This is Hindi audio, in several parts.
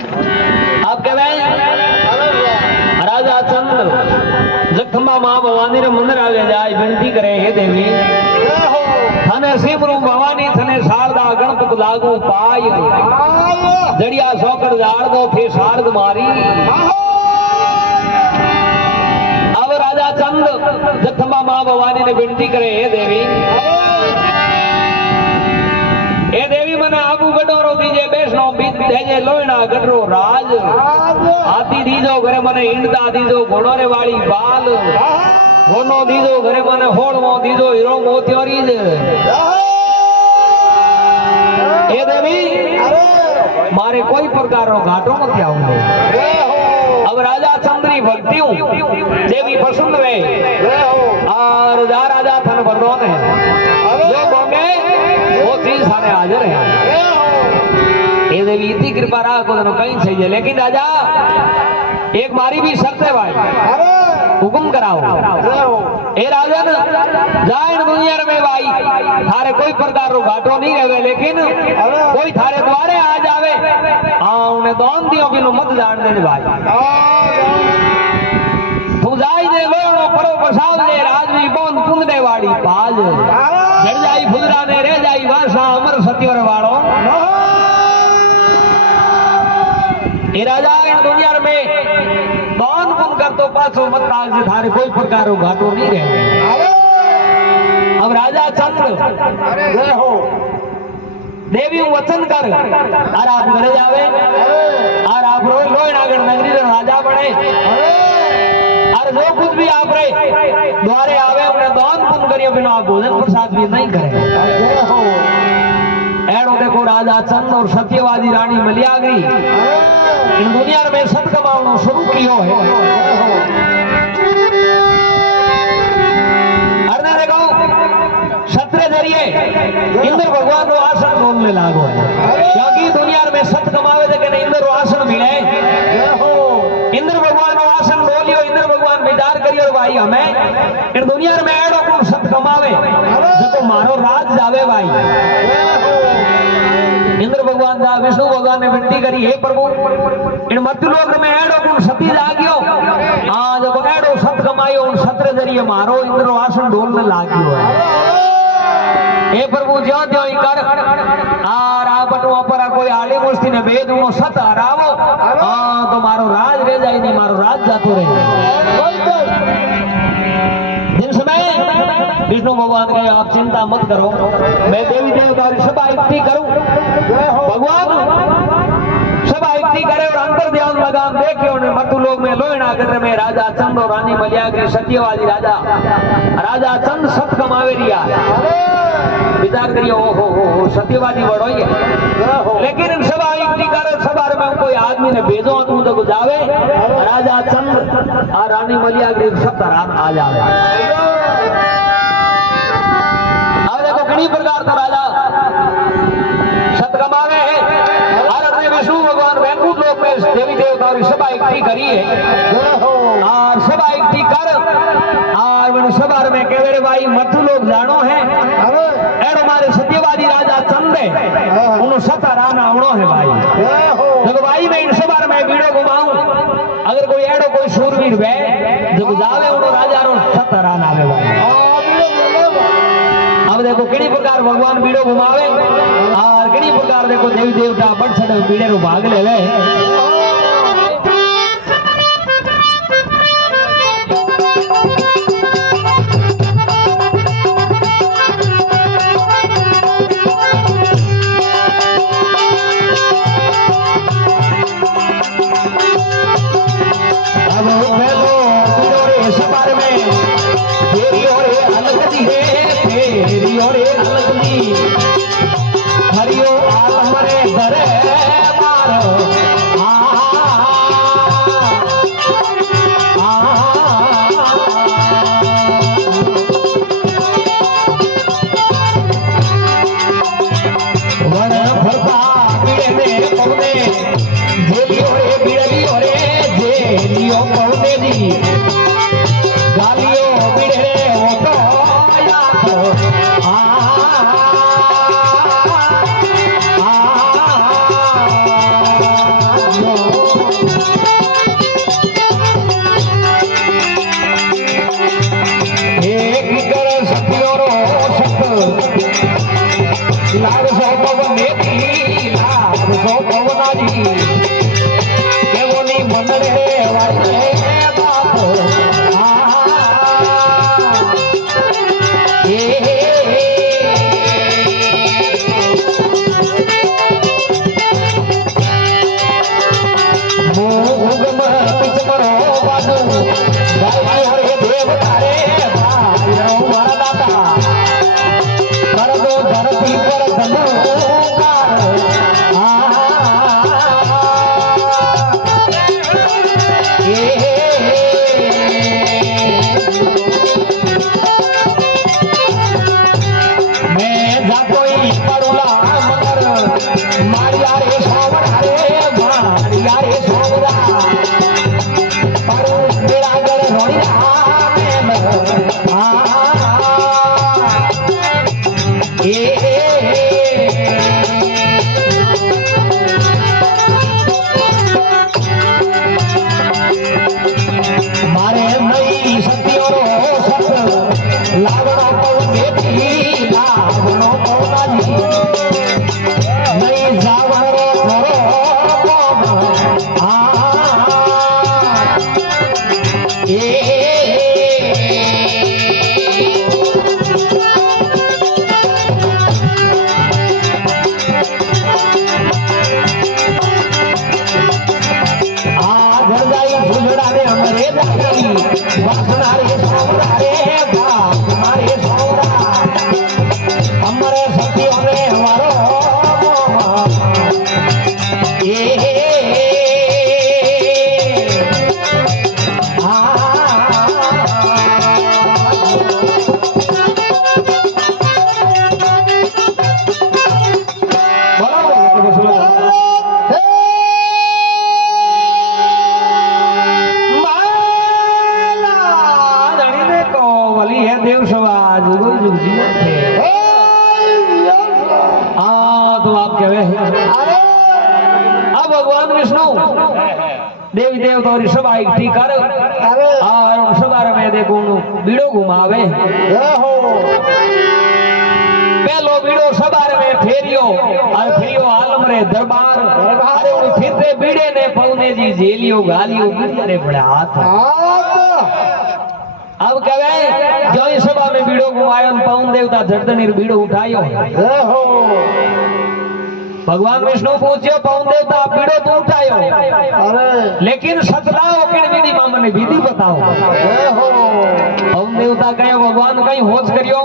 आप कहवे राजा चंद्र जखमा मां भवानी रे मंदिर आगे जाय विनती करे हे देवी थाने सिमरू भवानी थने शारदा गणपत लागू पाय जड़िया सोकर जाड़ दो थे शारद मारी। अब राजा चंद जखमा मां भवानी ने विनती करे हे देवी मने आबू गडोरो दीजे बेसनो बीत देजे लोयना गडरो राज हाथी दीजो घरे मने हिंडदा दीजो घोड़ोरे वाली बाल घोनो दीजो घरे मने होड़मो दीजो हीरो मोतियोरी जे ए देवी मारे कोई प्रकार रो घाटो मत आऊंगे। अब राजा चंद्री भक्तियों देवी पसंद वे और राजा थन बरदोन है जो बोंगे वो चीज सारे हाजिर है। ये देवी इतनी कृपा राखो तो कहीं चाहिए लेकिन राजा एक मारी भी शर्त है भाई हुक्म कराओ ए राजन जाइन दुनिया में भाई थारे कोई प्रकार रो घाटो नहीं रहे लेकिन कोई थारे द्वारे आ जावे हाँ उन्हें दोन दियो बिनु मत जान दे भाई तू जाई दे लो परो प्रसाद दे राजवी बोन कुंदने वाली पाज जड़ जाई फुलरा ने रह जाई वासा अमर सत्यर वालो ए राजा इन दुनिया में कौन कुन कर तो पासो मत ताज से थारे कोई प्रकार रो घाटो नहीं रहे। अब राजा चंद्र अरे हो देवी वचन कर और आप घरे जावे और आप रोज लोयनागढ़ नगरी रो राजा बने और जो कुछ भी आप रहे द्वारे आवे उन्हें दान पुण्य करियो बिना आप भोजन प्रसाद भी नहीं करे। एड़ो देखो राजा चंद और सत्यवादी रानी मलियागरी इन दुनिया में सत कमावनो शुरू कियो है। अरे देखो सत्र जरिए इंद्र भगवान को आसन ढूंढने लागो है क्योंकि दुनिया में सत कमावे थे कि इंद्र को आसन मिले इंद्र भगवान को आसन ढोलियो इंद्र भगवान विचार करियो भाई हमें इन दुनिया में एड़ो को सत कमावे जो मारो राज जावे भाई। इंद्र भगवान जा विष्णु भगवान ने विनती करी हे प्रभु इन मर्त्यलोक में एड़ो गुण सती जागियो हां जब एड़ो सत कमायो उन सत्र जरिए मारो इंद्र आसन ढोलने लागियो है। हे प्रभु ज्यो त्यों ही कर आर आपटो पर कोई आली मुस्ती ने भेद उनो सत हरावो हां तो मारो राज रह जाए नहीं मारो राज जातो रहे। जिन समय विष्णु भगवान कहे आप चिंता मत करो मैं देवी देवता की सभा इकट्ठी करूं भगवान सभा इकट्ठी करे और अंतर ध्यान लगाम देखे उन्हें मर्त्यलोक में लोयनागढ़ में राजा चंद और रानी मलियागरी सत्यवादी राजा राजा चंद सत कमावे रिया विचार करियो ओहो सत्यवादी बड़ो ही है लेकिन इन सभा इकट्ठी करे सभा में कोई आदमी ने भेजो तू तो जावे राजा चंद और रानी मलियागरी सब तरह आ जावे। कई प्रकार का राजा सत कमावे है और अपने विष्णु भगवान वैकुंठ लोक में देवी देवताओं की सभा इकट्ठी करी है और सभा इकट्ठी कर और मैंने सभा में कहे रे भाई मथु लोग जानो है एड़ो मारे सत्यवादी राजा चंद है उन्होंने सत हराना आवणो है भाई देखो भाई मैं इन सभा में बीड़ो घुमाऊं अगर कोई एड़ो कोई शूरवीर वे जो जावे उन्होंने राजा रो सत हराना आवे भाई। अब देखो किनी प्रकार भगवान बीड़ो घुमावे और किनी प्रकार देखो देवी देवता बढ़ चढ़ बीड़े रो भाग लेवे। अब देखो बीड़ो रे सवार में देवी और अलग दी है रे अलगली हरियो आलमरे घरे मारो पौना जी के वो नी मंडरे वाले बाप देवी देवता और सभा इकट्ठी कर और सभा में देखो बीड़ो घुमावे पहलो बीड़ो सभा में फेरियो और फेरियो आलम रे दरबार अरे फिर रे बीड़े ने पौने जी जेलियो गालियो बीड़े बड़े हाथ अब कहे जो इस सभा में बीड़ो घुमायो पौन देवता धरतनी बीड़ो उठायो भगवान विष्णु पूछ्यो पवन देवता बीड़ो तो उठायो लेकिन सतलाओ किन विधि में मने विधि बताओ पवन देवता कहे भगवान कहीं होश करियो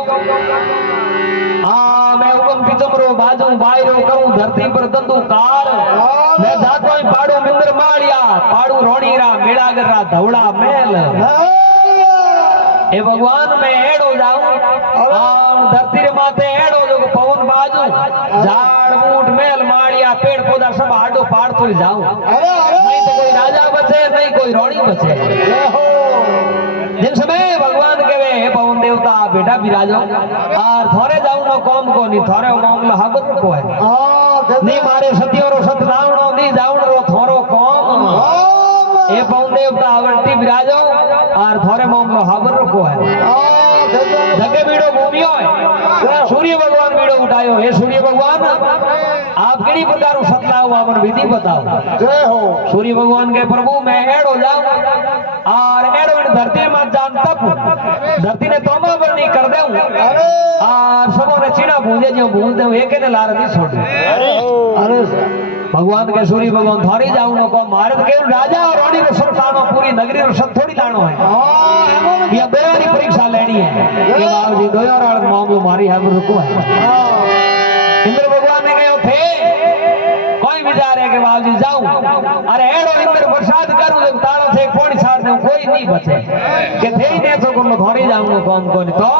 मैं उगम पिचमरो बाजू बायरो करूं धरती पर दंदू कार मैं जातो पाड़ो मिंदर मालिया पाड़ू रोणीरा मेड़ागरा धवड़ा मेल ए भगवान मैं एड़ो जाऊं धरती रे माथे एड़ो जो पवन बाजू झाड़ मूठ मेल माड़िया पेड़ पौधा सब आडो पाड़तो जाऊं नहीं तो कोई राजा बचे नहीं कोई रोणी बचे जिन समय भगवान कहे हे पवन देवता बेटा बिराजो और थोरे जाऊं नो कौम को नहीं थोरे मामलो हबर को है नहीं मारे सतियो रो सत लावणो नहीं जाऊं रो थोरो कौम हे पवन देवता आवटी बिराजो और थोरे मामलो हबर को है जगे बीड़ो घूमियो है सूर्य भगवान बीड़ो उठायो हे सूर्य भगवान आप किनी प्रकार सतलाओ आपन विधि बताओ जय हो सूर्य भगवान के प्रभु मैं एड़ो जाऊं और एड़ो इन धरती में जान तप धरती ने तोमा बरनी कर देऊं और सबो ने चीना भूंजे जो भूंज देऊं एक ने लार दी छोड़ अरे भगवान के सूर्य भगवान थोड़ी जाऊं नको मारे के राजा और रानी रो सरसानो पूरी नगरी रो सब थोड़ी लानो है ये बेवारी परीक्षा लेनी है ये बाबू जी दोयो रात मामलो मारी है रुको है इंद्र भगवान ने कहो थे कोई विचार है कि बाबू जी जाऊं अरे एड़ो इंद्र प्रसाद करूं तो तारो से कोणी छाड़ दूं कोई नहीं बचे के थे ही ने तो को थोड़ी जाऊं नो कौन कोनी तो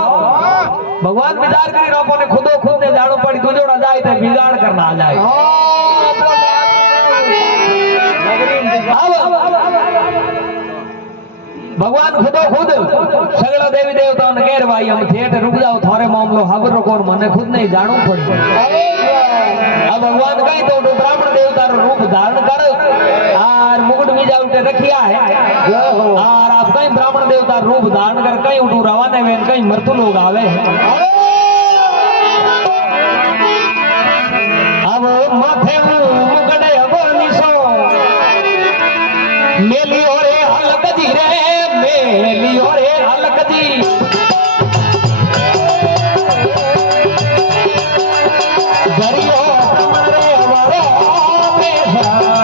भगवान विचार करी रोपो ने खुदो खुद ने जानो पड़ी दुजोड़ा जाए तो बिगाड़ करना आ जाए भगवान खुदो खुद सगड़ा देवी देवताओं ने कह भाई हम ठेठ रुक जाओ थोड़े मामलो हबर रुको मने खुद नहीं जानू पड़ी अब भगवान कहीं तो ब्राह्मण देवता रूप धारण कर और मुकुट भी जा उठे रखिया है और आप कहीं ब्राह्मण देवता रूप धारण कर कहीं उठू रवाने में कहीं मृत्यु लोग आवे अब माथे मुकुट मेलियो रे हलक जी रे मेलियो रे हलक जी दरियो कमर रे वरो बेसा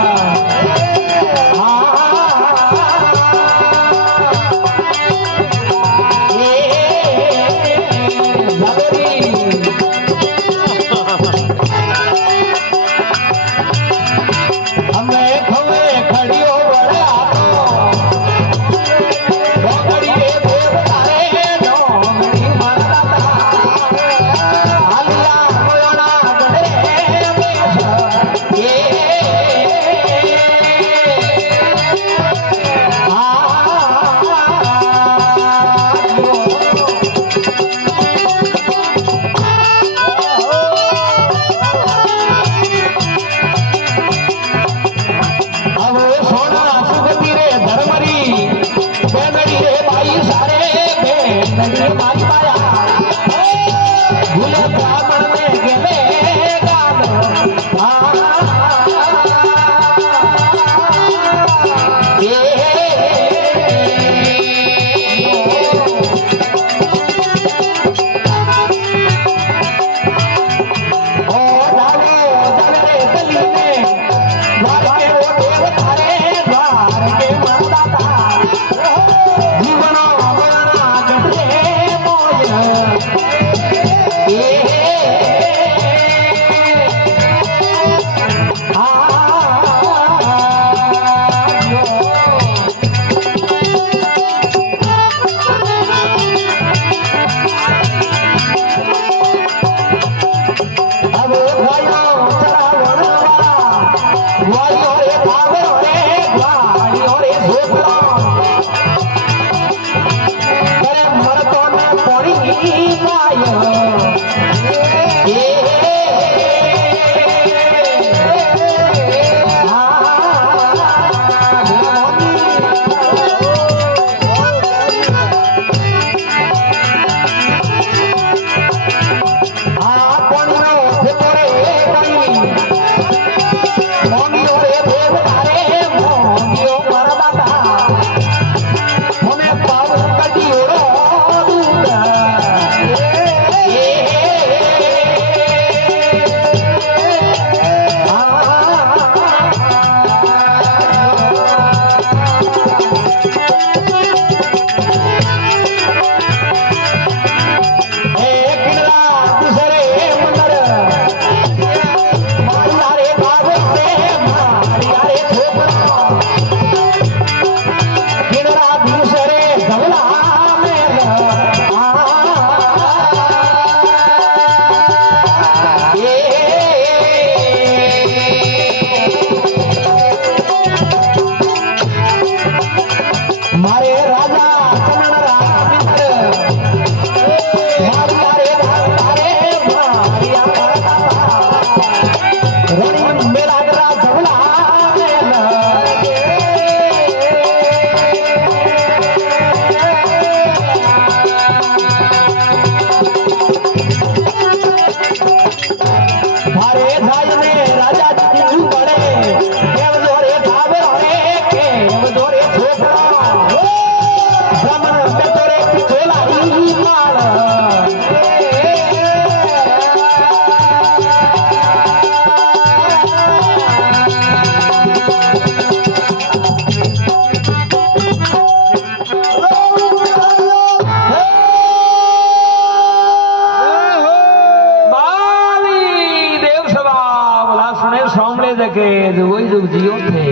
जियो थे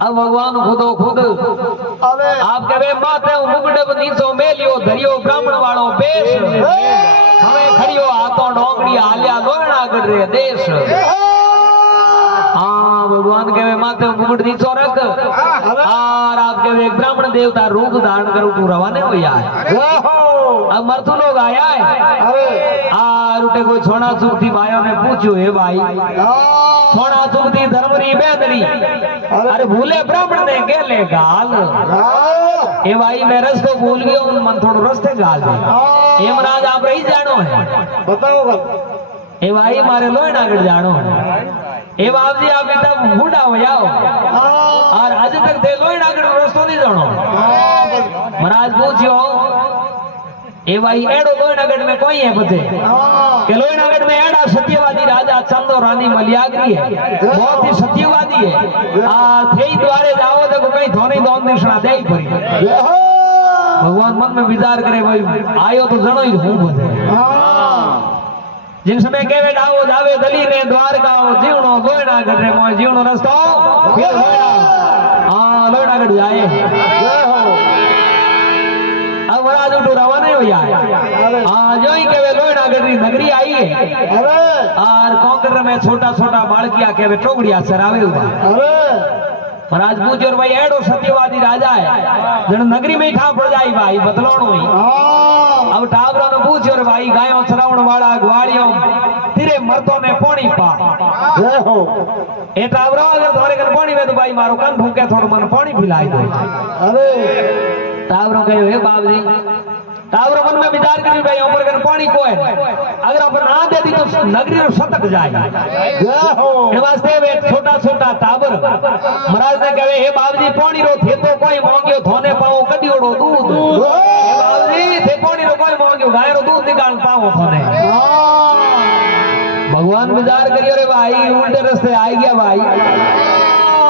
अब भगवान खुदो खुद आप कहे माते मुगड़े नीचो मेलियो धरियो ब्राह्मण वालो बेश हमें खड़ियो हाथों डोंगड़ी हालिया लोहना कर रे देश हाँ भगवान कहे माते मुगड़ नीचो रख और आप कहे ब्राह्मण देवता रूप धारण करो तू रवाने हो यार अब मरथु लोग आया है उठे कोई छोड़ा सुखती भाइयों ने पूछो हे भाई छोड़ा सुखती धर्मरी बेदरी अरे भूले ब्राह्मण ने गेले गाल ए भाई मैं रस्तो भूल गया उन मन थोड़ो रस्ते गाल दे ए महाराज आप रही जानो है बताओ ए भाई मारे लोय नागड़ जानो है ए बाप जी आप इतना बूढ़ा हो जाओ और आज तक दे लो नागड़ रस्तो नहीं जानो महाराज पूछो ए भाई एड़ो लोहनागढ़ में कोई है बचे के लोहनागढ़ में एड़ा सत्यवादी राजा चंद और रानी मलियागरी है बहुत ही सत्यवादी है थे द्वारे जाओ तो कहीं थोड़ी दोन दिशा दे ही पड़ी भगवान मन में विचार करे भाई आयो तो जनो ही हूं बचे जिन समय केवे डावो जावे दली ने द्वारका जीवनो लोहनागढ़ रे मोय जीवनो रस्तो फिर लोहनागढ़ जाए अब महाराज उठो रवाना हो यार जो ही केवे लोहनागढ़ री नगरी आई है और कोंकर में छोटा छोटा बालकिया केवे टोगड़िया सरावे हुआ महाराज पूछो भाई एड़ो सत्यवादी राजा है जन नगरी में ठा पड़ जाई भाई बतलाणो ही अब टाबरा ने पूछो रे भाई गायों चरावण वाला ग्वालियों तेरे मर्दों ने पानी पा जय हो ए टाबरा अगर तुम्हारे कन पानी में तो भाई मारो कन भूखे थोड़ा मन पानी पिलाई दो अरे टाबरो कहो हे बाबूजी टाबरो मन में विचार करी भाई ऊपर कन पानी को है अगर अपन ना दे दी तो नगरी रो सटक जाए जय हो ए वास्ते वे छोटा छोटा टाबर महाराज ने कहे हे बाबूजी पानी रो थे तो कोई मांगियो धोने पाओ कडियोड़ो दूध हे बाबूजी थे पानी रो कोई मांगियो गाय रो दूध निकाल पाओ थोने भगवान विचार करियो रे भाई उल्टे रास्ते आ गया भाई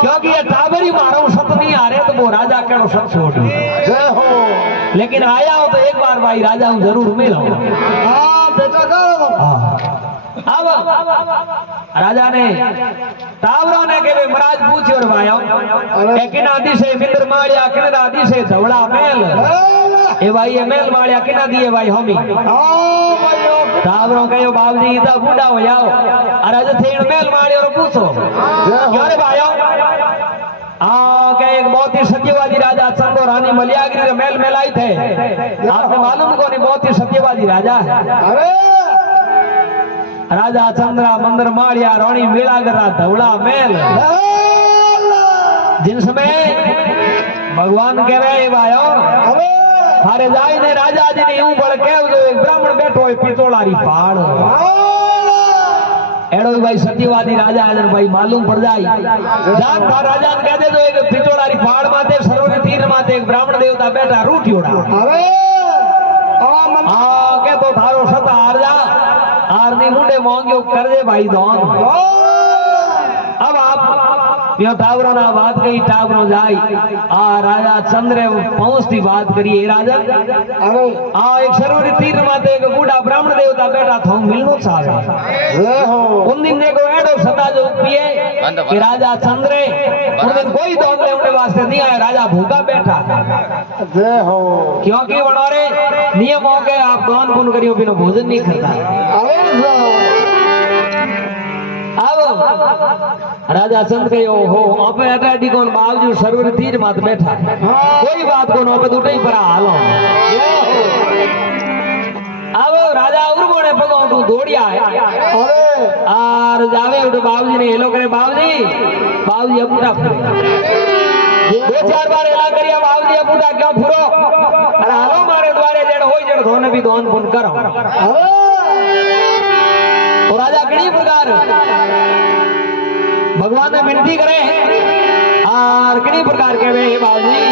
क्योंकि ये टाबरी मारो सत नहीं आ रहे तो वो राजा केड़ो सत छोड़ जय हो लेकिन आया हो तो एक बार भाई राजा हूं जरूर मिलो बेटा करो अब राजा ने टावरों ने के महाराज पूछो रे भाई के किना दिसे मिंदर माड़िया किना दिसे धवड़ा मेल ए भाई ये मेल माड़िया किना दिए भाई हमी टावरों कहो बाबूजी इतना बूढ़ा हो जाओ और आज थेण मेल माड़ियो रो पूछो क्यों रे भाई एक बहुत ही सत्यवादी राजा चंदो रानी मलियागिरी मेल मेलाई थे आपने मालूम को नहीं बहुत ही सत्यवादी राजा है अरे राजा चंद्रा मंदिर माड़िया रोणी मेलागरा धवड़ा मेल जिन समय भगवान कह रहे भाइयों हारे जाई ने राजा जी ने यूं बड़ के एक ब्राह्मण बैठो है पितोलारी पहाड़ एड़ो भाई सत्यवादी राजा है भाई मालूम पड़ जाए जान था राजा ने कहते तो एक पितोलारी पहाड़ माते सरोवर तीर माते एक ब्राह्मण देवता बैठा रूठियोड़ा अरे के तो थारो सता हार जा आरनी मुंडे मांगियो कर दे भाई दोन अब आप यो टावरों ना बात कही टावरों जाई राजा चंद्रे पहुंचती बात करिए राजा अरे एक सरोवर तीर माते एक बूढ़ा ब्राह्मण देवता बैठा था मिलनो चाहे उन दिन ने को एडो सदा जो पिए कि राजा चंद्रे उन दिन कोई दोन ले उनके वास्ते नहीं आया राजा भूखा बैठा जय हो क्योंकि वनोरे नियम हो गए आप दोन पुन करियो बिना भोजन नहीं करता अब राजा चंद कहो हो आपे अटाडी कोन बावजूद सरोवर तीर मात बैठा कोई बात को नौपे उठे ही परा हालो अब राजा उर्मोने पगो तू दौड़िया है और जावे उठ बाबूजी ने हेलो करे बाबूजी अबूटा फुरे दो चार बार एला करिया बाबूजी अबूटा क्यों फुरो अरे हालो मारे द्वारे जेड़ होई जेड़ धोने भी दोन पुन करो और राजा कई प्रकार भगवान ने विनती करे और कई प्रकार के वे बाबूजी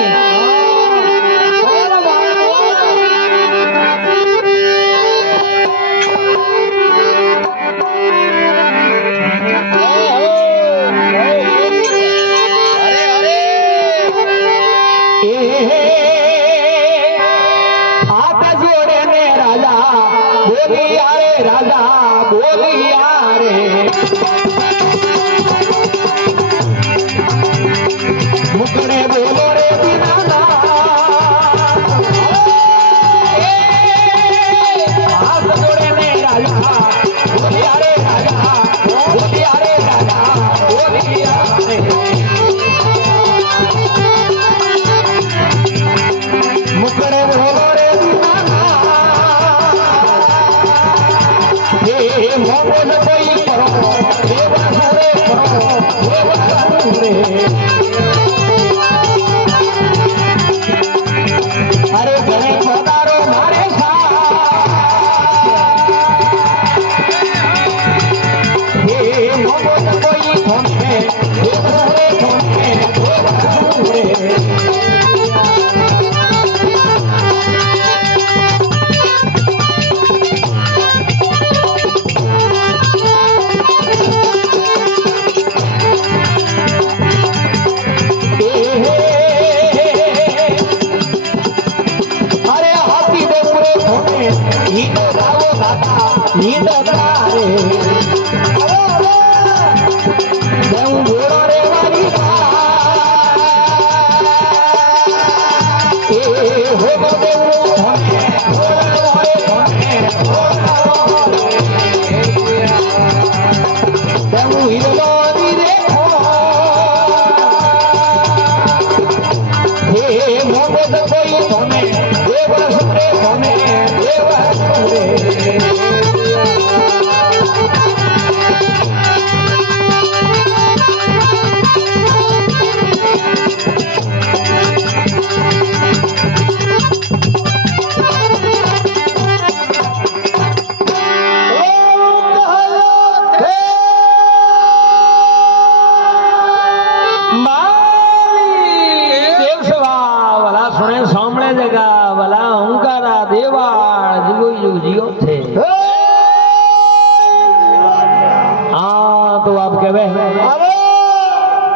राजा बोलिया रे मुकड़े बोलो रे दीनाना हाथ जोड़े ने राजा बोलिया रे राजा बोलिया रे राजा बोलिया रे मुकड़े बोलो रे दीनाना मोहन कोई करो देवरे करो देवरे अरे गणे पधारो मारे हे मोहन कोई थोने देवरे थोने देवरे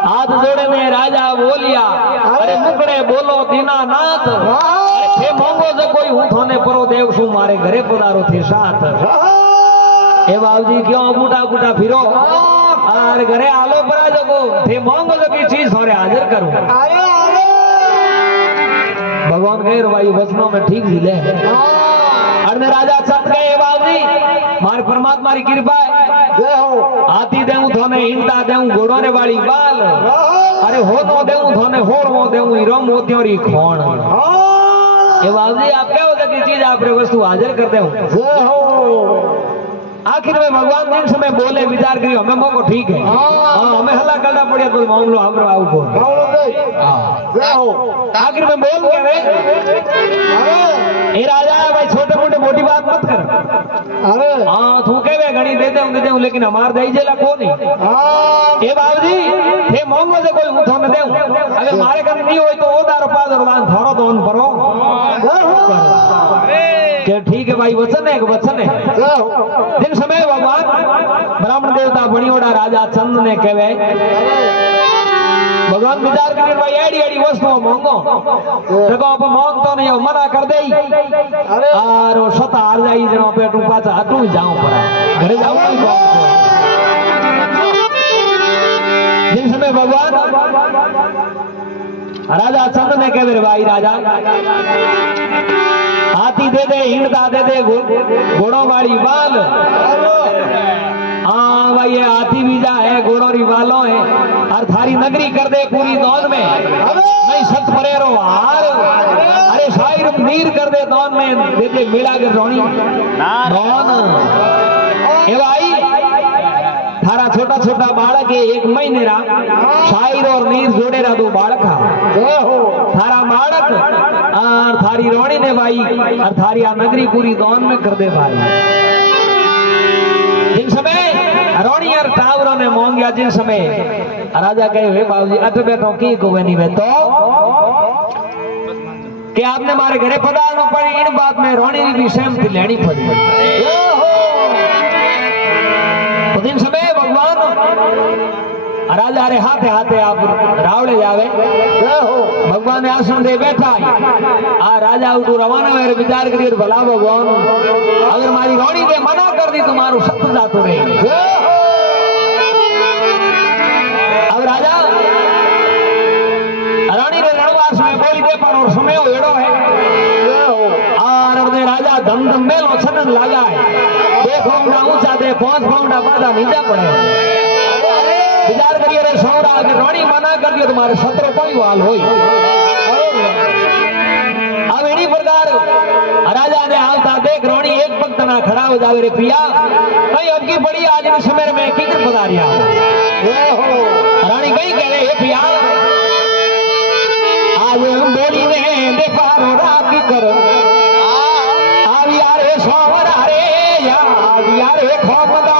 हाथ जोड़े में राजा बोलिया अरे मुकड़े बोलो दीनानाथ अरे मोंगो से कोई हूं थोने परो देव सु मारे घरे पधारो थे साथ ए बाबूजी क्यों बूटा बूटा फिरो और घरे आलो परा जगो थे मोंगो से की चीज थोड़े हाजिर करूं भगवान कहे भाई वचनों में ठीक मिले अरे राजा चंद गए बाबूजी मारे परमात्मा की कृपा है हाथी देऊ थोने हिंदा देऊ घोड़ो ने वाली बाल अरे हो नो देऊ थोने होड़ मो देऊ हीरो मोतियों री खोण ये बाबूजी आप क्या होता की चीज आप रे वस्तु हाजिर कर देऊ आखिर में भगवान दिन समय बोले विचार करियो हमें मौको ठीक है हमें हल्ला करना पड़े तो मामलो हमरो आऊ को आखिर में बोल के रे ए राजा भाई छोटे मोटे मोटी बात मत कर अरे हां तू कहवे घणी दे देऊ लेकिन हमार दई जेला कोनी ए बाबूजी हे मोंगो से कोई मुठो न देऊ अगर मारे घर नहीं होई तो ओ दारो पादर दान थोरो दोन परो के ठीक है भाई वचन है दिन समय भगवान ब्राह्मण देवता बणियोड़ा राजा चंद ने कहवे भगवान विचार करे भाई एडी एडी वस्तु मांगो देखो अब मांगतो नहीं मना कर देई और सता हार जाई जनो पेट पाछा हटू जाऊं पड़ा घरे जाऊं नहीं जिन समय भगवान राजा चंद ने कहे भाई राजा हाथी दे दे हिंडता दे दे घोड़ों वाली बाल हाँ भाई ये हाथी भी जा है घोड़ों री बालों है और थारी नगरी कर दे पूरी दौन में नहीं सत परेरो हार अरे शायर नीर कर दे दौन में दे दे मिला के रोनी दौन ए भाई थारा छोटा छोटा बालक है 1 महीने रा शायर और नीर जोड़े रा दो बालक थारा बालक और थारी रोणी ने भाई और थारी आ नगरी पूरी दौन में कर दे भाई जिन समय रोणी और टावरों ने मोंगिया जिन समय राजा कहे वे बाबूजी अट बैठो की को नहीं वे तो कि आपने मारे घरे पधारना पड़ी इन बात में रोणी की सहमति लेनी पड़ी तो दिन समय भगवान राजा रे हाथे हाथे आप रावड़े जावे भगवान ने आसन दे बैठा आ राजा उठू रवाना मेरे विचार करिए भला भगवान अगर मारी रोणी के मना कर दी तुम्हारो सत्य जातो रहे अब राजा रानी रे रणवास में बोली दे पर और समय एड़ो है और अपने राजा धम धम मेलो छनन लगा है 2 पाउंड ऊंचा दे 5 पाउंड बाधा नीचा पड़े विचार करिए रे सौरा अगर रानी मना कर दियो तुम्हारे 17 कोई वाल होई अब इनी प्रकार राजा ने हालता देख रानी एक पग तना खड़ा हो जावे रे पिया कई अब की बड़ी आज इस समय में किकर पधारिया रानी कहीं कह रहे पिया आज बोली ने देखारो रात कर अब यारे सोवर रे यार यारे खोपदा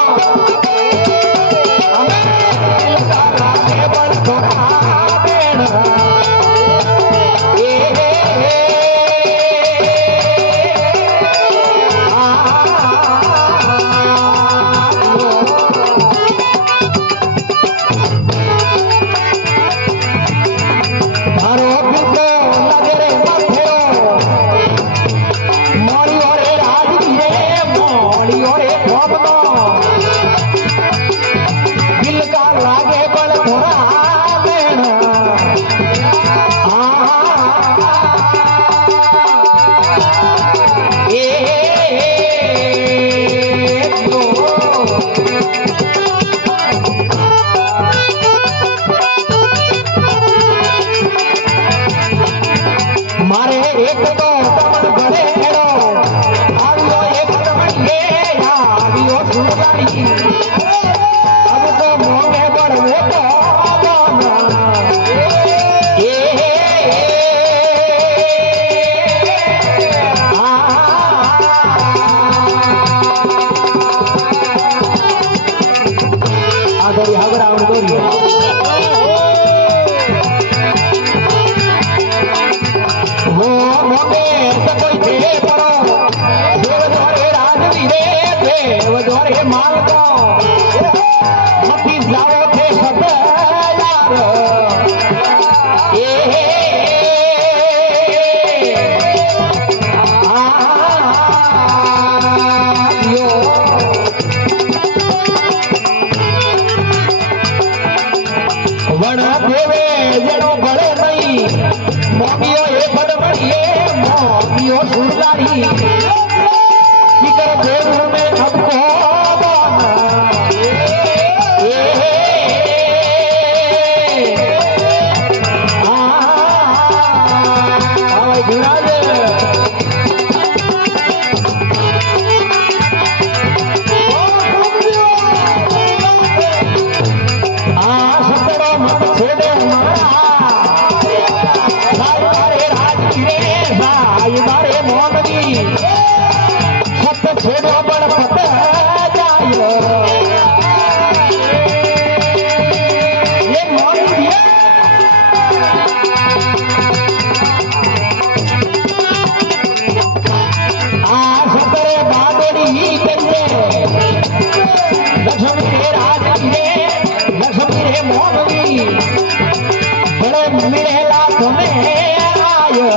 बाबूरिया वो मोगे तो कोई थे पड़ो देव द्वारे राजवीरे देव द्वारे मालको मती जाओ थे सब यार देवे जड़ो बड़े नहीं मोगियो ये बड़बड़िए मोगियो सुरदारी जिकर देव में हमको मिलेला तुम्हें आयो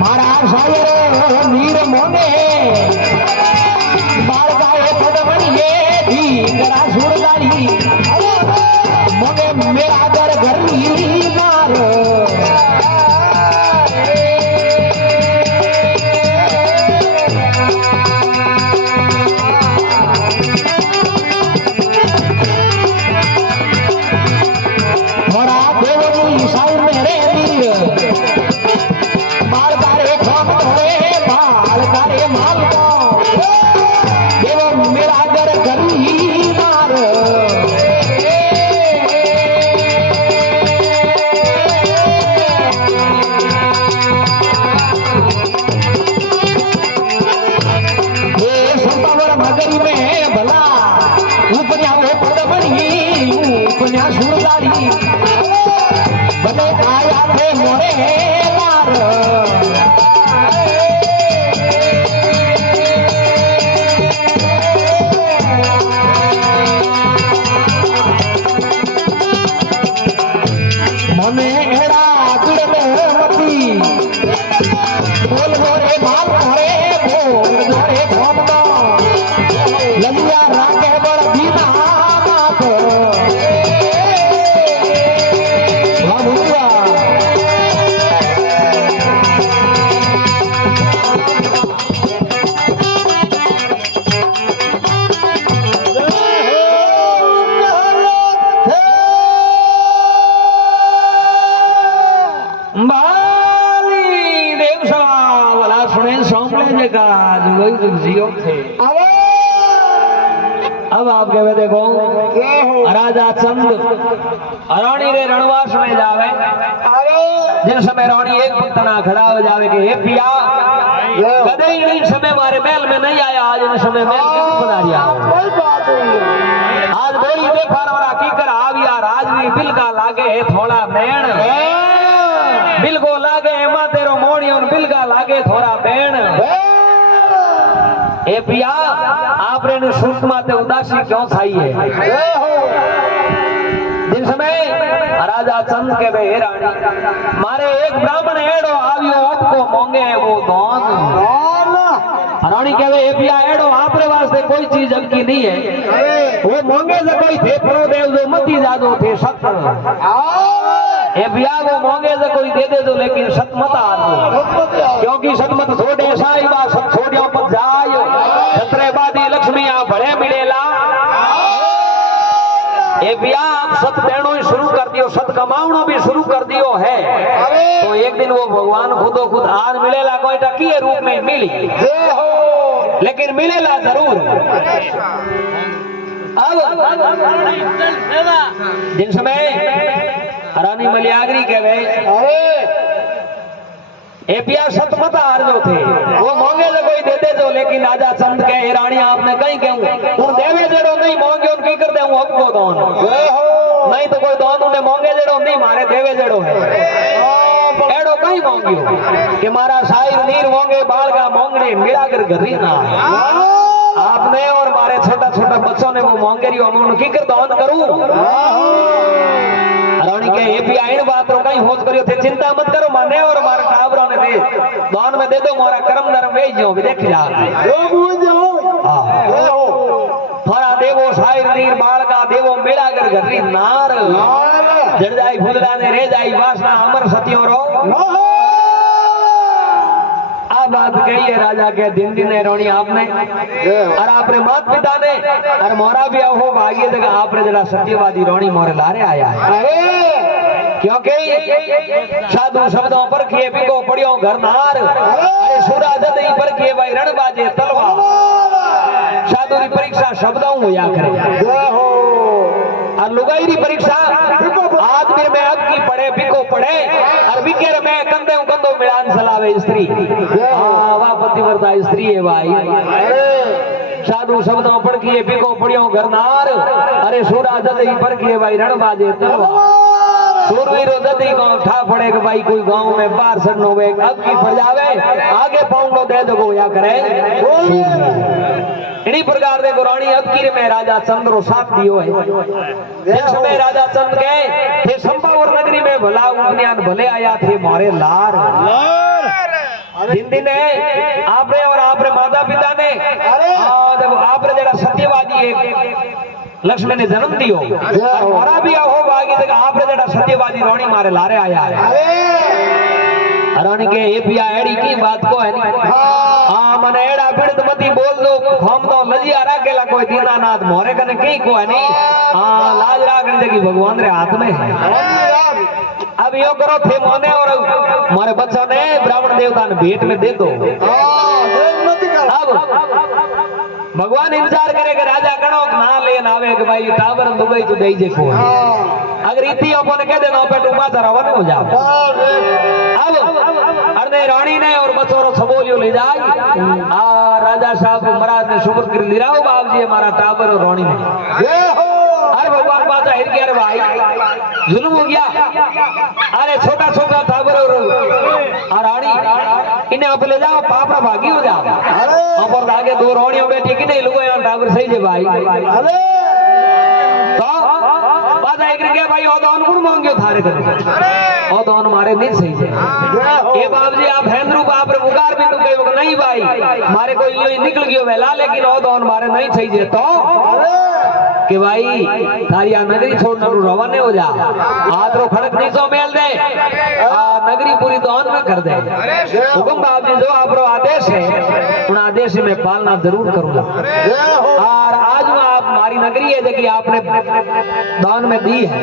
मारा सायर नीर मोने बाल गाए पदमणिए धी गरा सुरदारी मोने मेरा घर मार भले आया थे मोरे लार मने एड़ा जुड़े मती बोल मोरे माल मोरे बोल मोरे घोमनो ललिया रागे बड़ दीना मात अब आप कहे देखो राजा चंद रानी रे रणवास में जावे जिस समय रानी एक पत्तना खड़ा हो जावे कि हे पिया कदे इन समय हमारे महल में नहीं आया आज इन समय महल क्यों पधारिया आज बोली देखा रहा की कर आविया राजवी बिल का लागे है थोड़ा बैण बिल को लागे है मा तेरो मोड़ी और बिल का लागे थोड़ा बैण ए पिया आपरे ने सुषमा ते उदासी क्यों थाई है जिन समय राजा चंद के बे रानी मारे एक ब्राह्मण एड़ो आवियो आपको मोंगे वो दोन रानी कहवे ए पिया एड़ो आपरे वास्ते कोई चीज अबकी नहीं है वो मोंगे से कोई थे परो देव जो मती जादो थे सत ए पिया वो मोंगे से कोई दे दे दो लेकिन सत मत आदो क्योंकि सत मत छोड़े साहिबा सत छोड़ियो पर जायो छत्रे बादी लक्ष्मी आ भले मिलेला ए पिया आप सत देनो ही शुरू कर दियो सत कमावनो भी शुरू कर दियो है तो एक दिन वो भगवान खुदो खुद आज मिलेला कोई टकी रूप में मिली लेकिन मिलेला जरूर अब जिन समय रानी मलियागरी कहवे ए पिया सतमत हार जो थे वो मांगे तो कोई दे दे जो, लेकिन राजा चंद कहे रानी आपने कहीं कहूं उन देवे जड़ो नहीं मांगे उनकी कर दे हूं हमको दोन नहीं तो कोई दोन उन्हें मांगे जड़ो नहीं मारे देवे जड़ो है एड़ो कहीं मांगियो कि मारा शायर नीर मांगे बाल का मांगने मिला कर गरी ना आपने और मारे छोटा छोटा बच्चों ने वो मांगे रही हम उनकी कर दोन करूं। रानी के ये भी आइन बात रो कहीं होश करियो थे चिंता मत करो माने और मारे टाबरों ने दे दान में दे दो मारा कर्म धर्म भेज जो देख जा वो भूल जाओ थोड़ा देवो शायर नीर बाल का देवो मेला कर घरी नार जड़ जाई फुलड़ा ने रे जाई वासना अमर सत्यो रो आ बात कही है राजा के दिन दिन रोनी आपने और आपने मात पिता ने और मोरा भी हो भाग्य जगह आपने जरा सत्यवादी रोनी मोरे लारे आया है क्योंकि साधु शब्दों पर किए बिको पड़ियो घर नार अरे सूरा जदई पर किए भाई रण बाजे तलवार साधु री परीक्षा शब्दों होया करे और लुगाई री परीक्षा आदमी में अब की पड़े बिको पड़े और बिकेर में कंधे कंधो मिलान सलावे स्त्री वाह पतिव्रता स्त्री है भाई साधु शब्दों पढ़ किए बिको पड़ियो घर नार अरे सूरा जदई पर किए भाई रण बाजे तलवार सूरवीरो जदी गांव ठा पड़े कि भाई कोई गांव में बाहर सड़नो वे अब की पड़ जावे आगे पाऊंगो दे दो या करे इन्हीं प्रकार दे गुरानी अब की में राजा चंद्रो साथ दियो है जिस समय राजा चंद के थे संपावर नगरी में भला उपन्यान भले आया थे मारे लार दिन दिन आपने और आपने माता पिता ने जब आपने जरा सत्यवादी एक लक्ष्मण ने जन्म दियो और भी हो बागी तक आपने जरा सत्यवादी रोणी मारे लारे आया है रानी के ए पिया एड़ी की बात को है नहीं हां मने एड़ा बिड़त मती बोल दो हम तो लजिया राखेला कोई दीनानाथ मोरे कने की को है नहीं हां लाज राखने जगी भगवान रे हाथ में है अब यो करो थे मोने और मारे बच्चों ने ब्राह्मण देवता ने भेंट में दे दो अब भगवान इंतजार करे कि राजा कणो ना लेन आवे कि भाई टावर दुबई तो दई जे को अगर इति अपन कह दे ना पे टुमा चरावन हो जा अब अरने रानी ने और बचोरो सबोलियो ले जाए आ राजा साहब महाराज ने शुक्र कर लिराओ बाप जी हमारा टावर और रानी में जय हो अरे भगवान बाजा हिर के अरे भाई जुल्म हो गया अरे छोटा छोटा टावर और रानी इन्हें आप ले जाओ पापड़ा भागी हो जाओ और आगे दो रोनियों बैठी कि नहीं लोगों यहाँ टावर सही है भाई तो बात है कि भाई औदान गुण मांगियो थारे कर औदान मारे नहीं सही है ये बाप जी आप हैंद्रू बाप रे मुगार भी तो कहो नहीं भाई मारे कोई यो निकल गयो वेला लेकिन औदान मारे नहीं सही है तो कि भाई थारिया नगरी छोड़ना रवाने हो जा हाथ रो खड़क नहीं सो मेल दे नगरी पूरी दौन में कर दे हुक्म बाप जी जो आप रो आदेश है उन आदेश में पालना जरूर करूंगा और आज में आप हमारी नगरी है जो कि आपने दान में दी है